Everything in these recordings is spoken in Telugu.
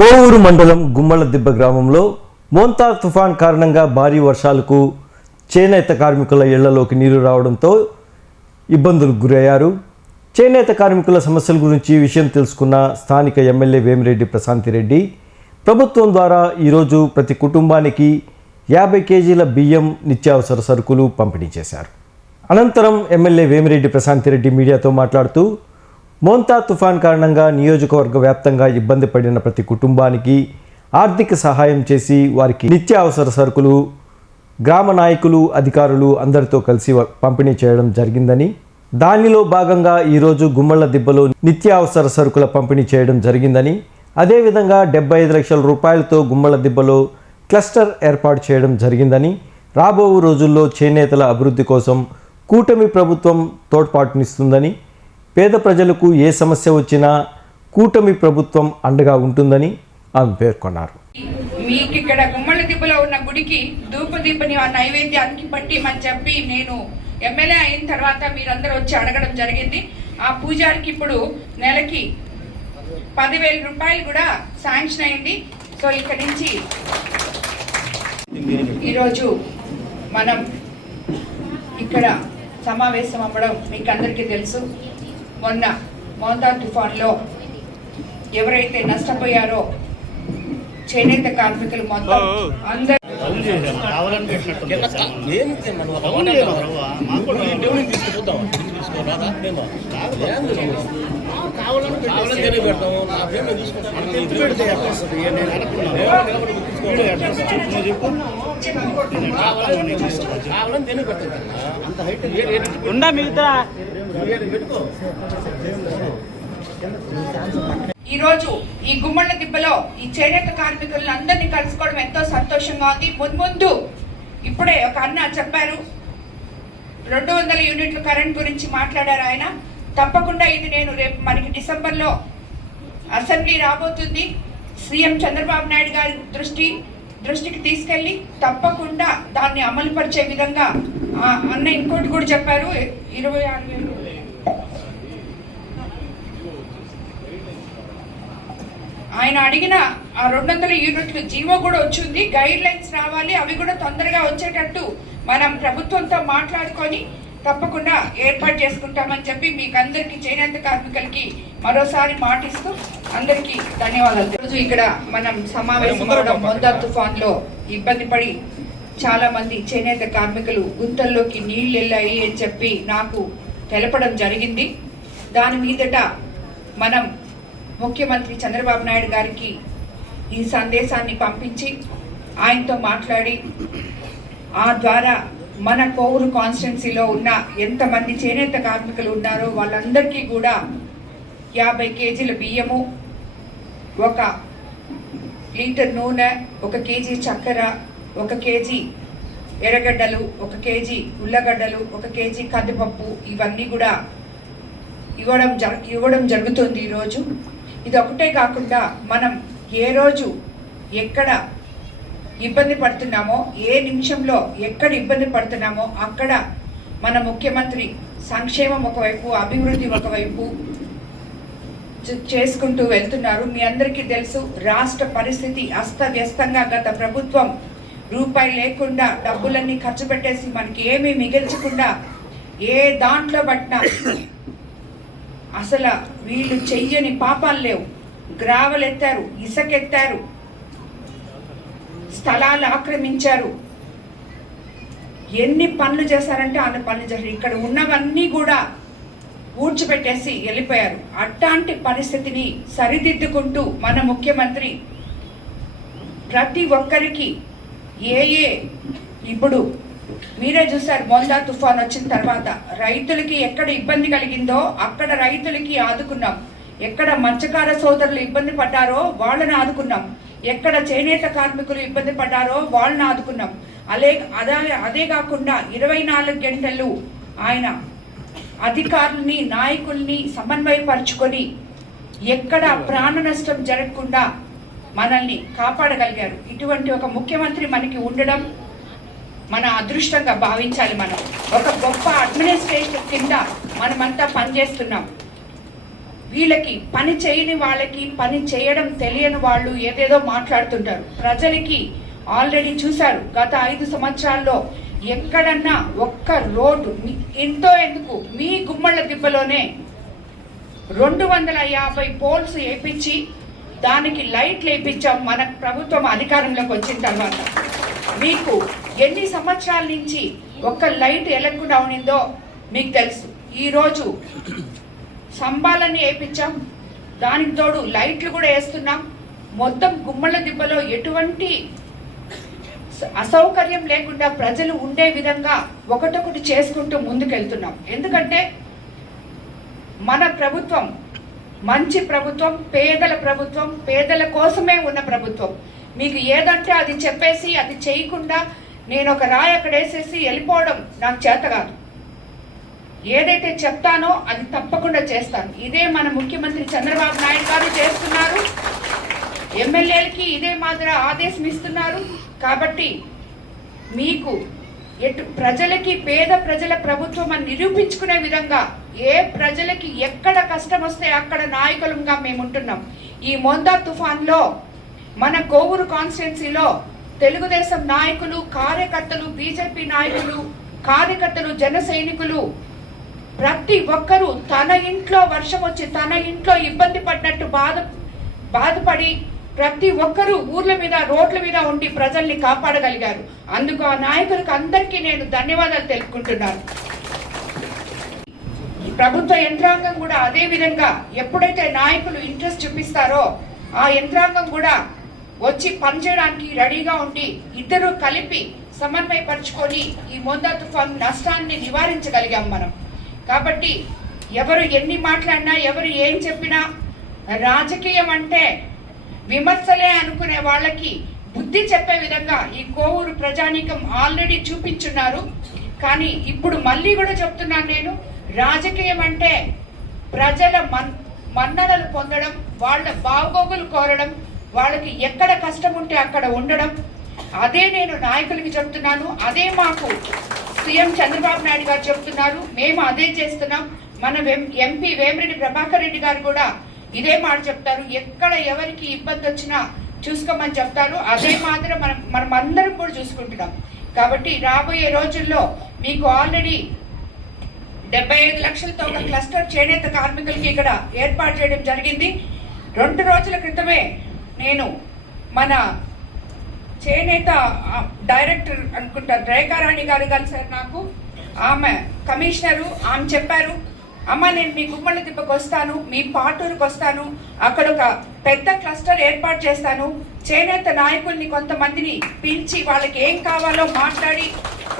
కోవూరు మండలం గుమ్మలదిబ్బ గ్రామంలో మోంతా తుఫాన్ కారణంగా భారీ వర్షాలకు చేనేత కార్మికుల ఇళ్లలోకి నీరు రావడంతో ఇబ్బందులకు గురయ్యారు. చేనేత కార్మికుల సమస్యల గురించి విషయం తెలుసుకున్న స్థానిక ఎమ్మెల్యే వేమిరెడ్డి ప్రశాంతిరెడ్డి ప్రభుత్వం ద్వారా ఈరోజు ప్రతి కుటుంబానికి 50 కేజీల బియ్యం, నిత్యావసర సరుకులు పంపిణీ చేశారు. అనంతరం ఎమ్మెల్యే వేమిరెడ్డి ప్రశాంతిరెడ్డి మీడియాతో మాట్లాడుతూ మోంతా తుఫాన్ కారణంగా నియోజకవర్గ వ్యాప్తంగా ఇబ్బంది పడిన ప్రతి కుటుంబానికి ఆర్థిక సహాయం చేసి వారికి నిత్యావసర సరుకులు గ్రామ నాయకులు, అధికారులు అందరితో కలిసి పంపిణీ చేయడం జరిగిందని, దానిలో భాగంగా ఈరోజు గుమ్మళ్ళ దిబ్బలో నిత్యావసర సరుకుల పంపిణీ చేయడం జరిగిందని, అదేవిధంగా 75 లక్షల రూపాయలతో గుమ్మళ్ళ దిబ్బలో క్లస్టర్ ఏర్పాటు చేయడం జరిగిందని, రాబో రోజుల్లో చేనేతల అభివృద్ధి కోసం కూటమి ప్రభుత్వం తోడ్పాటునిస్తుందని, పేద ప్రజలకు ఏ సమస్య వచ్చినా కూటమి ప్రభుత్వం అండగా ఉంటుందని ఆమె పేర్కొన్నారు. మీకు ఇక్కడ గుమ్మళ్ళ దిబ్బలో ఉన్న గుడికి ధూపదీపని ఆ నైవేద్యానికి పట్టిమని చెప్పి నేను ఎమ్మెల్యే అయిన తర్వాత మీరందరూ వచ్చి అడగడం జరిగింది. ఆ పూజారికి ఇప్పుడు నెలకి 10,000 రూపాయలు కూడా శాంక్షన్ అయింది. సో ఇక్కడ నుంచి ఈరోజు మనం ఇక్కడ సమావేశం అవ్వడం మీకు అందరికీ తెలుసు. మొన్న మోంతా తుఫాన్లో ఎవరైతే నష్టపోయారో చేనేత కార్మికులు మొత్తం అందరూ ఈరోజు ఈ గుమ్మళ్ళ దిబ్బలో ఈ చేనేత కార్మికులను అందరినీ కలుసుకోవడం ఎంతో సంతోషంగా ఉంది. ముందు ఇప్పుడే ఒక అన్న చెప్పారు 200 యూనిట్ల కరెంట్ గురించి మాట్లాడారు ఆయన. తప్పకుండా ఇది నేను రేపు మనకి డిసెంబర్లో అసెంబ్లీ రాబోతుంది. సీఎం చంద్రబాబు నాయుడు గారి దృష్టికి తీసుకెళ్లి తప్పకుండా దాన్ని అమలు పరిచే విధంగా అన్న ఇంకోటి కూడా చెప్పారు. 26,000 ఆయన అడిగిన ఆ 200 యూనిట్లు జీవో కూడా వచ్చింది. గైడ్ లైన్స్ రావాలి, అవి కూడా తొందరగా వచ్చేటట్టు మనం ప్రభుత్వంతో మాట్లాడుకొని తప్పకుండా ఏర్పాటు చేసుకుంటామని చెప్పి మీకు అందరికీ చేనేత కార్మికులకి మరోసారి మాటిస్తూ అందరికీ ధన్యవాదాలు. రోజు ఇక్కడ మనం సమావేశం మోంతా తుఫాన్ లో ఇబ్బంది పడి చాలా మంది చేనేత కార్మికులు గుంతల్లోకి నీళ్లు వెళ్ళాయి అని చెప్పి నాకు తెలపడం జరిగింది. దాని మీదట మనం ముఖ్యమంత్రి చంద్రబాబు నాయుడు గారికి ఈ సందేశాన్ని పంపించి ఆయనతో మాట్లాడి ఆ ద్వారా మన కోవూరు కాన్స్టిట్యున్సీలో ఉన్న ఎంతమంది చేనేత కార్మికులు ఉన్నారో వాళ్ళందరికీ కూడా 50 కేజీల బియ్యము, 1 లీటర్ నూనె, 1 కేజీ చక్కెర, 1 కేజీ ఎర్రగడ్డలు, 1 కేజీ ఉల్లగడ్డలు, 1 కేజీ కందిపప్పు ఇవన్నీ కూడా ఇవ్వడం జరుగుతుంది ఈరోజు. ఇది ఒకటే కాకుండా మనం ఏ రోజు ఎక్కడ ఇబ్బంది పడుతున్నామో, ఏ నిమిషంలో ఎక్కడ ఇబ్బంది పడుతున్నామో అక్కడ మన ముఖ్యమంత్రి సంక్షేమం ఒకవైపు, అభివృద్ధి ఒకవైపు చేసుకుంటూ వెళ్తున్నారు. మీ అందరికీ తెలుసు రాష్ట్ర పరిస్థితి అస్తవ్యస్తంగా, గత ప్రభుత్వం రూపాయి లేకుండా డబ్బులన్నీ ఖర్చు పెట్టేసి మనకి ఏమీ మిగిల్చకుండా ఏ దాంట్లో పట్టినా అసలు వీళ్ళు చెయ్యని పాపాలు లేవు. గ్రావెల్ ఎత్తారు, ఇసుకెత్తారు, స్థలాలు ఆక్రమించారు, ఎన్ని పనులు చేశారంటే అన్ని పనులు చేశారు. ఇక్కడ ఉన్నవన్నీ కూడా ఊడ్చిపెట్టేసి వెళ్ళిపోయారు. అట్లాంటి పరిస్థితిని సరిదిద్దుకుంటూ మన ముఖ్యమంత్రి ప్రతి ఒక్కరికి ఇప్పుడు మీరే చూసారు, మోంతా తుఫాన్ వచ్చిన తర్వాత రైతులకి ఎక్కడ ఇబ్బంది కలిగిందో అక్కడ రైతులకి ఆదుకున్నాం. ఎక్కడ మత్స్యకార సోదరులు ఇబ్బంది పడ్డారో వాళ్ళని ఆదుకున్నాం. ఎక్కడ చేనేత కార్మికులు ఇబ్బంది పడ్డారో వాళ్ళని ఆదుకున్నాం. అదే కాకుండా 24 గంటలు ఆయన అధికారుల్ని, నాయకుల్ని సమన్వయపరుచుకొని ఎక్కడ ప్రాణ నష్టం జరగకుండా మనల్ని కాపాడగలిగారు. ఇటువంటి ఒక ముఖ్యమంత్రి మనకి ఉండడం మన అదృష్టంగా భావించాలి. మనం ఒక గొప్ప అడ్మినిస్ట్రేషన్ కింద మనమంతా పనిచేస్తున్నాం. వీళ్ళకి పని చేయని వాళ్ళకి పని చేయడం తెలియని వాళ్ళు ఏదేదో మాట్లాడుతుంటారు. ప్రజలకి ఆల్రెడీ చూశారు గత 5 సంవత్సరాల్లో ఎక్కడన్నా ఒక్క రోడ్డు ఎంతో ఎందుకు మీ గుమ్మళ్ళ దిబ్బలోనే 250 పోల్స్ వేయించి దానికి లైట్లు వేయించాం మన ప్రభుత్వం అధికారంలోకి వచ్చిన తర్వాత. మీకు ఎన్ని సంవత్సరాల నుంచి ఒక్క లైట్ వెలగకుండా ఉండిందో మీకు తెలుసు. ఈరోజు స్తంభాలన్నీ వేయించాం, దానికి తోడు లైట్లు కూడా వేస్తున్నాం. మొత్తం గుమ్మళ్ళ దిబ్బలో ఎటువంటి అసౌకర్యం లేకుండా ప్రజలు ఉండే విధంగా ఒకటొకటి చేసుకుంటూ ముందుకెళ్తున్నాం. ఎందుకంటే మన ప్రభుత్వం మంచి ప్రభుత్వం, పేదల ప్రభుత్వం, పేదల కోసమే ఉన్న ప్రభుత్వం. మీకు ఏదంటే అది చెప్పేసి అది చేయకుండా నేను ఒక రాయి అక్కడ వేసేసి వెళ్ళిపోవడం నాకు చేత కాదు. ఏదైతే చెప్తానో అది తప్పకుండా చేస్తాను. ఇదే మన ముఖ్యమంత్రి చంద్రబాబు నాయుడు గారు చేస్తున్నారు. ఎమ్మెల్యేలకి ఇదే మాదిరి ఆదేశం ఇస్తున్నారు. కాబట్టి మీకు ప్రజలకి పేద ప్రజల ప్రభుత్వం అని నిరూపించుకునే విధంగా ఏ ప్రజలకి ఎక్కడ కష్టం వస్తే అక్కడ నాయకులంగా మేము ఉంటున్నాం. ఈ మోంతా తుఫాన్లో మన కోవూరు కాన్స్టిట్యున్సీలో తెలుగుదేశం నాయకులు, కార్యకర్తలు, బీజేపీ నాయకులు, కార్యకర్తలు, జన సైనికులు ప్రతి ఒక్కరూ తన ఇంట్లో వర్షం వచ్చి తన ఇంట్లో ఇబ్బంది పడినట్టు బాధపడి ప్రతి ఒక్కరూ ఊర్ల మీద, రోడ్ల మీద ఉండి ప్రజల్ని కాపాడగలిగారు. అందుకు ఆ నాయకులకు అందరికీ నేను ధన్యవాదాలు తెలుపుకుంటున్నాను. ప్రభుత్వ యంత్రాంగం కూడా అదే విధంగా ఎప్పుడైతే నాయకులు ఇంట్రెస్ట్ చూపిస్తారో ఆ యంత్రాంగం కూడా వచ్చి పనిచేయడానికి రెడీగా ఉండి ఇద్దరు కలిపి సమన్వయపరుచుకొని ఈ మోంతా తుఫాన్ నష్టాన్ని నివారించగలిగాం మనం. కాబట్టి ఎవరు ఎన్ని మాట్లాడినా, ఎవరు ఏం చెప్పినా, రాజకీయం అంటే విమర్శలే అనుకునే వాళ్ళకి బుద్ధి చెప్పే విధంగా ఈ కోవూరు ప్రజానీకం ఆల్రెడీ చూపించున్నారు. కానీ ఇప్పుడు మళ్ళీ కూడా చెప్తున్నాను నేను, రాజకీయం అంటే ప్రజల మన్ననలు పొందడం, వాళ్ళ బాగోగులు కోరడం, వాళ్ళకి ఎక్కడ కష్టం ఉంటే అక్కడ ఉండడం. అదే నేను నాయకులకి చెప్తున్నాను, అదే మాకు సీఎం చంద్రబాబు నాయుడు గారు చెప్తున్నారు, మేము అదే చేస్తున్నాం. మన ఎంపీ వేమిరెడ్డి ప్రభాకర్ రెడ్డి గారు కూడా ఇదే మాట చెప్తారు. ఎక్కడ ఎవరికి ఇబ్బంది వచ్చినా చూసుకోమని చెప్తారు. అదే మాదిరి మనం అందరం కూడా చూసుకుంటున్నాం. కాబట్టి రాబోయే రోజుల్లో మీకు ఆల్రెడీ 75 లక్షలతో ఒక క్లస్టర్ చేనేత కార్మికులకి ఇక్కడ ఏర్పాటు చేయడం జరిగింది. 2 రోజుల క్రితమే నేను మన చేనేత డైరెక్టర్ అనుకుంటా రేఖారాణి గారు కలిసారు నాకు. ఆమె కమిషనరు, ఆమె చెప్పారు, అమ్మ నేను మీ గుమ్మళ్ళ దిబ్బకు వస్తాను, మీ పాటూరుకు వస్తాను, అక్కడ ఒక పెద్ద క్లస్టర్ ఏర్పాటు చేస్తాను, చేనేత నాయకుల్ని కొంతమందిని పిలిచి వాళ్ళకి ఏం కావాలో మాట్లాడి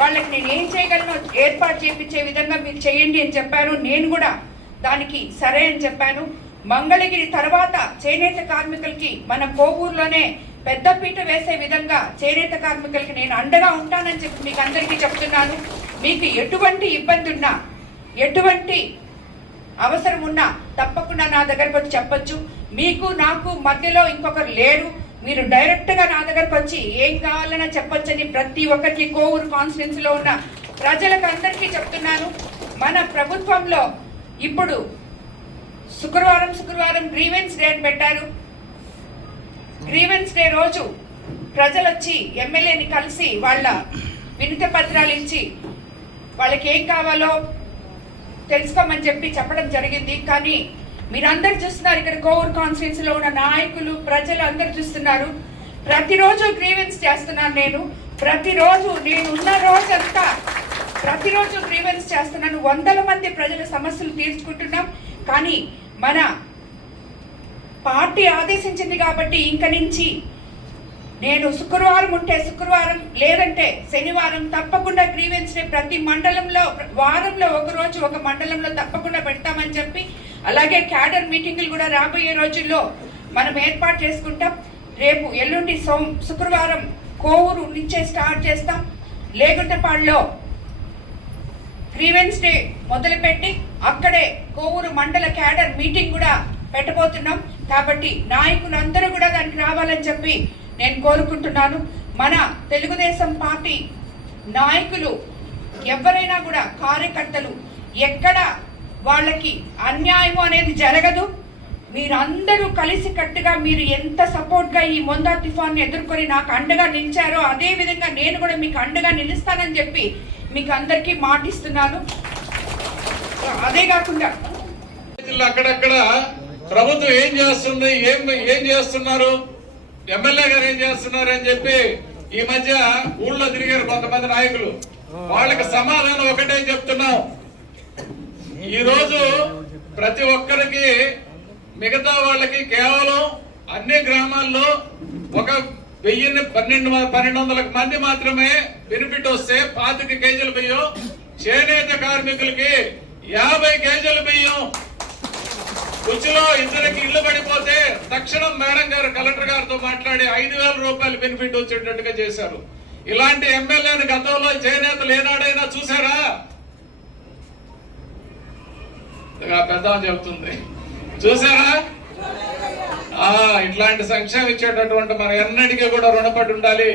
వాళ్ళకి నేను ఏం చేయగలను ఏర్పాటు చేయించే విధంగా మీరు చేయండి అని చెప్పారు. నేను కూడా దానికి సరే అని చెప్పాను. మంగళగిరి తర్వాత చేనేత కార్మికులకి మన కోవూరులోనే పెద్దపీట వేసే విధంగా చేనేత కార్మికులకి నేను అండగా ఉంటానని చెప్పి మీకు అందరికీ చెప్తున్నాను. మీకు ఎటువంటి ఇబ్బంది ఉన్నా, ఎటువంటి అవసరం ఉన్నా తప్పకుండా నా దగ్గరకు వచ్చి చెప్పొచ్చు. మీకు నాకు మధ్యలో ఇంకొకరు లేరు. మీరు డైరెక్ట్ గా నా దగ్గరకు వచ్చి ఏం కావాలన్నా చెప్పొచ్చని ప్రతి ఒక్కరికి కోవూరు కాన్స్టిట్యున్సీలో ఉన్న ప్రజలకు అందరికీ చెప్తున్నాను. మన ప్రభుత్వంలో ఇప్పుడు శుక్రవారం గ్రీవెన్స్ డే అని పెట్టారు. గ్రీవెన్స్ డే రోజు ప్రజలు వచ్చి ఎమ్మెల్యేని కలిసి వాళ్ళ వినతి పత్రాలు ఇచ్చి వాళ్ళకి ఏం కావాలో తెలుసుకోమని చెప్పడం జరిగింది. కానీ మీరందరూ చూస్తున్నారు, ఇక్కడ కోవూరు కాన్స్టిట్యున్సీలో ఉన్న నాయకులు, ప్రజలు అందరూ చూస్తున్నారు. ప్రతిరోజు గ్రీవెన్స్ చేస్తున్నాను నేను. ప్రతిరోజు నేను ఉన్న రోజంతా ప్రతిరోజు గ్రీవెన్స్ చేస్తున్నాను. 100 మంది ప్రజల సమస్యలు తీర్చుకుంటున్నాం. కానీ మన పార్టీ ఆదేశించింది కాబట్టి ఇంక నుంచి నేను శుక్రవారం ఉంటే శుక్రవారం, లేదంటే శనివారం తప్పకుండా గ్రీవెన్స్ డే ప్రతి మండలంలో వారంలో ఒక రోజు ఒక మండలంలో తప్పకుండా పెడతామని చెప్పి, అలాగే క్యాడర్ మీటింగులు కూడా రాబోయే రోజుల్లో మనం ఏర్పాటు చేసుకుంటాం. రేపు ఎల్లుండి శుక్రవారం కోవూరు నుంచే స్టార్ట్ చేస్తాం. లేగుంటపాడులో గ్రీవెన్స్ డే మొదలుపెట్టి అక్కడే కోవూరు మండల క్యాడర్ మీటింగ్ కూడా పెట్టబోతున్నాం. కాబట్టి నాయకులందరూ కూడా దానికి రావాలని చెప్పి నేను కోరుకుంటున్నాను. మన తెలుగుదేశం పార్టీ నాయకులు ఎవరైనా కూడా, కార్యకర్తలు, ఎక్కడ వాళ్ళకి అన్యాయం అనేది జరగదు. మీరందరూ కలిసికట్టుగా మీరు ఎంత సపోర్ట్గా ఈ మొందా తుఫాన్ని ఎదుర్కొని నాకు అండగా నిలిచారో అదే విధంగా నేను కూడా మీకు అండగా నిలుస్తానని చెప్పి మీకు అందరికీ మాటిస్తున్నాను. అదే కాకుండా అక్కడక్కడ ప్రభుత్వం ఏం చేస్తుంది, ఏం చేస్తున్నారు, ఎమ్మెల్యే గారు ఏం చేస్తున్నారు అని చెప్పి ఈ మధ్య ఊళ్ళో తిరిగారు కొంతమంది నాయకులు. వాళ్ళకి సమాధానం ఒకటే చెప్తున్నాం. ఈ రోజు ప్రతి ఒక్కరికి, మిగతా వాళ్ళకి కేవలం అన్ని గ్రామాల్లో ఒక 1200 మంది మాత్రమే బెనిఫిట్ వస్తే 25 కేజీల బియ్యం, చేనేత కార్మికులకి 50 కేజీల బియ్యం, కుర్చీలో ఇద్దరికి ఇల్లు పడిపోతే తక్షణం మేడం గారు కలెక్టర్ గారితో మాట్లాడి 5000 రూపాయలు బెనిఫిట్ వచ్చేటట్టుగా చేశారు. ఇలాంటి ఎమ్మెల్యేని గతంలో చేనేతలు ఏనాడైనా చూసారా? పెద్ద చెబుతుంది, చూసారా? ఇట్లాంటి సంక్షేమం ఇచ్చేటటువంటి మనం ఎన్నటికీ కూడా రుణపడి ఉండాలి.